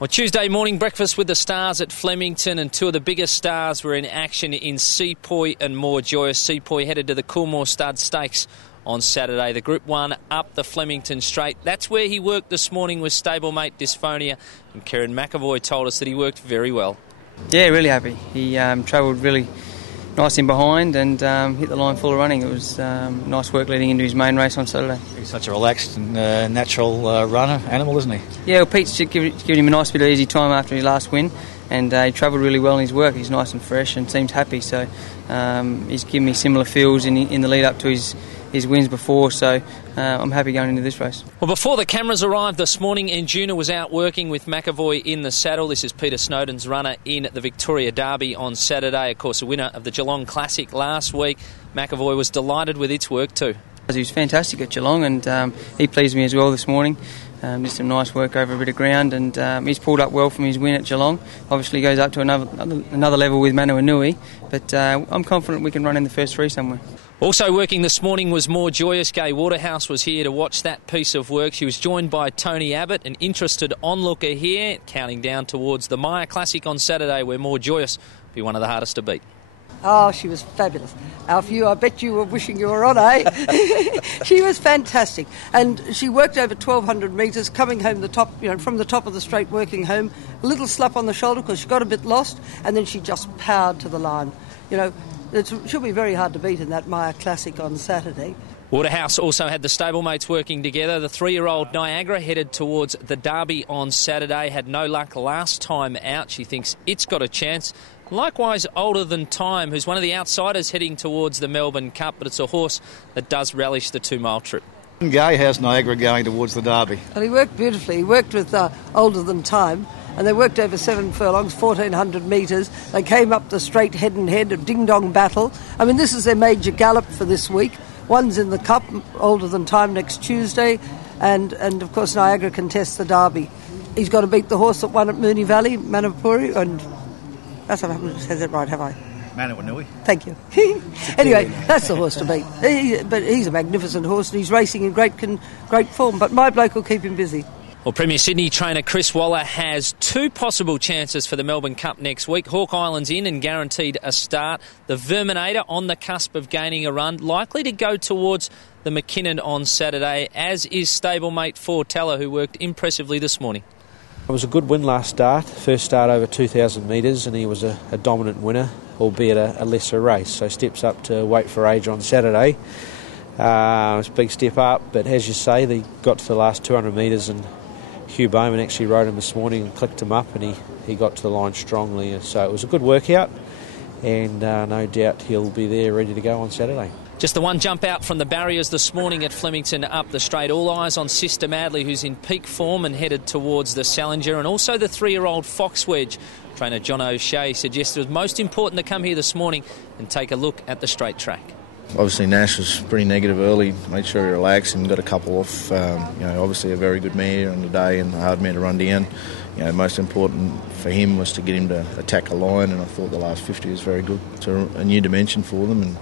Well, Tuesday morning breakfast with the stars at Flemington, and two of the biggest stars were in action in Sepoy and More Joyous. Sepoy headed to the Coolmore Stud Stakes on Saturday. The Group 1 up the Flemington Straight. That's where he worked this morning with stablemate Dysphonia, and Kieran McAvoy told us that he worked very well. Yeah, really happy. He travelled really nice in behind and hit the line full of running. It was nice work leading into his main race on Saturday. He's such a relaxed and natural runner animal, isn't he? Yeah, well, Pete's given him a nice bit of easy time after his last win, and he travelled really well in his work. He's nice and fresh and seems happy, so he's given me similar feels in the lead up to his wins before, so I'm happy going into this race. Well, before the cameras arrived this morning, Njuna was out working with McAvoy in the saddle. This is Peter Snowden's runner in the Victoria Derby on Saturday, of course a winner of the Geelong Classic last week. McAvoy was delighted with its work too. He was fantastic at Geelong, and he pleased me as well this morning. Did some nice work over a bit of ground, and he's pulled up well from his win at Geelong. Obviously goes up to another level with Manawinui, but I'm confident we can run in the first three somewhere. Also working this morning was More Joyous. Gay Waterhouse was here to watch that piece of work. She was joined by Tony Abbott, an interested onlooker here, counting down towards the Maya Classic on Saturday, where More Joyous will be one of the hardest to beat. Oh, she was fabulous. Alfie, I bet you were wishing you were on, eh? She was fantastic. And she worked over 1,200 metres, coming home the top, from the top of the straight, working home. A little slap on the shoulder because she got a bit lost, and then she just powered to the line. It should be very hard to beat in that Maya Classic on Saturday. Waterhouse also had the stablemates working together. The 3-year-old Niagara headed towards the Derby on Saturday, had no luck last time out. She thinks it's got a chance. Likewise, Older Than Time, who's one of the outsiders heading towards the Melbourne Cup, but it's a horse that does relish the 2-mile trip. Gay has Niagara going towards the Derby. Well, he worked beautifully. He worked with Older Than Time, and they worked over 7 furlongs, 1,400 metres. They came up the straight head-and-head, a ding-dong battle. I mean, this is their major gallop for this week. One's in the Cup, Older Than Time, next Tuesday, and of course Niagara contests the Derby. He's got to beat the horse that won at Moonee Valley, Manapuri, and that's I haven't said it right, have I? Manawinui. Thank you. Anyway, that's the horse to beat. But he's a magnificent horse, and he's racing in great form. But my bloke will keep him busy. Well, Premier Sydney trainer Chris Waller has 2 possible chances for the Melbourne Cup next week. Hawke Island's in and guaranteed a start. The Verminator on the cusp of gaining a run, likely to go towards the McKinnon on Saturday, as is stablemate Fortella, who worked impressively this morning. It was a good win last start, first start over 2,000 metres, and he was a dominant winner, albeit a lesser race. So steps up to Wait for Age on Saturday. It's a big step up, but as you say, they got to the last 200 metres and Hugh Bowman actually rode him this morning and clicked him up, and he got to the line strongly. So it was a good workout, and no doubt he'll be there ready to go on Saturday. Just the one jump out from the barriers this morning at Flemington up the straight. All eyes on Sister Madley, who's in peak form and headed towards the Salinger, and also the 3-year-old Fox Wedge. Trainer John O'Shea suggested it was most important to come here this morning and take a look at the straight track. Obviously Nash was pretty negative early, made sure he relaxed and got a couple off. Obviously a very good mare on the day and a hard mare to run down. Most important for him was to get him to attack a line, and I thought the last 50 was very good. It's a new dimension for them, and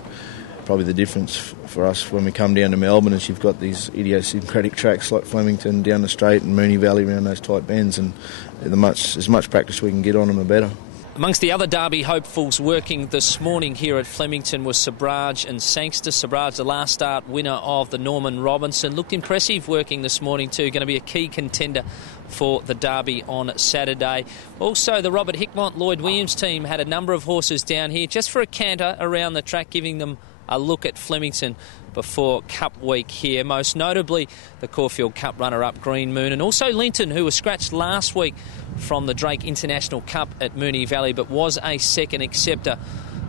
probably the difference for us when we come down to Melbourne is you've got these idiosyncratic tracks like Flemington down the straight and Moonee Valley around those tight bends, and as much practice we can get on them, the better. Amongst the other Derby hopefuls working this morning here at Flemington was Sabraj and Sangster. Sabraj, the last start winner of the Norman Robinson, looked impressive working this morning too. Going to be a key contender for the Derby on Saturday. Also, the Robert Hickmott Lloyd Williams team had a number of horses down here just for a canter around the track, giving them a look at Flemington before Cup week here. Most notably, the Caulfield Cup runner-up Green Moon, and also Linton, who was scratched last week from the Drake International Cup at Moonee Valley, but was a second acceptor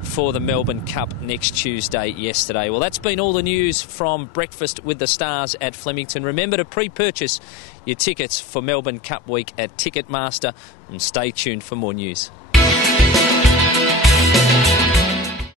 for the Melbourne Cup next Tuesday yesterday. Well, that's been all the news from Breakfast with the Stars at Flemington. Remember to pre-purchase your tickets for Melbourne Cup week at Ticketmaster, and stay tuned for more news.